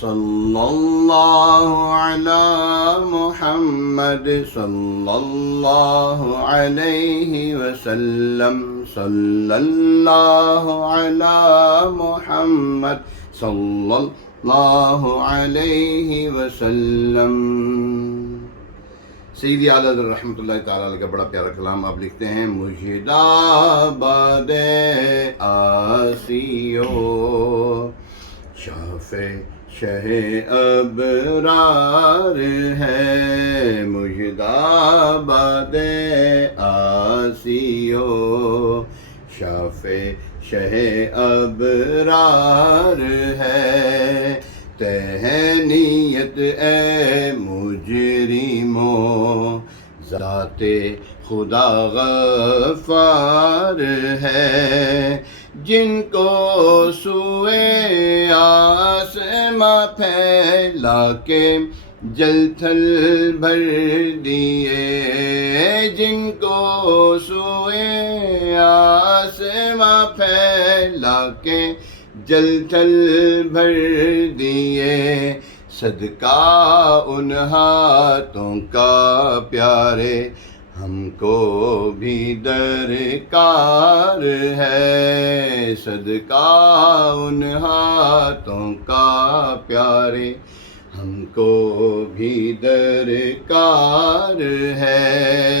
صلی اللہ علی محمد صلی اللہ علیہ وسلم صلی اللہ علی محمد صلی اللہ علیہ وسلم۔ سیدی اعلیٰ حضرت رحمۃ اللہ تعالیٰ علیہ کا بڑا پیارا کلام آپ لکھتے ہیں: مجداباد آسیو شاف شہ ابرار ہے، مجداباد آسیو شاف شہ ابرار ہے، تہنیت اے مجرموں ذات خدا غفار ہے، جن کو سوئے آسماں پھیلا کے جل تھل بھر دیے، جن کو سوئے آسماں پھیلا کے جل تھل بھر دیے، صدقہ ان ہاتھوں کا پیارے ہم کو بھی درکار ہے، صدقہ ان ہاتھوں کا پیارے ہم کو بھی درکار ہے۔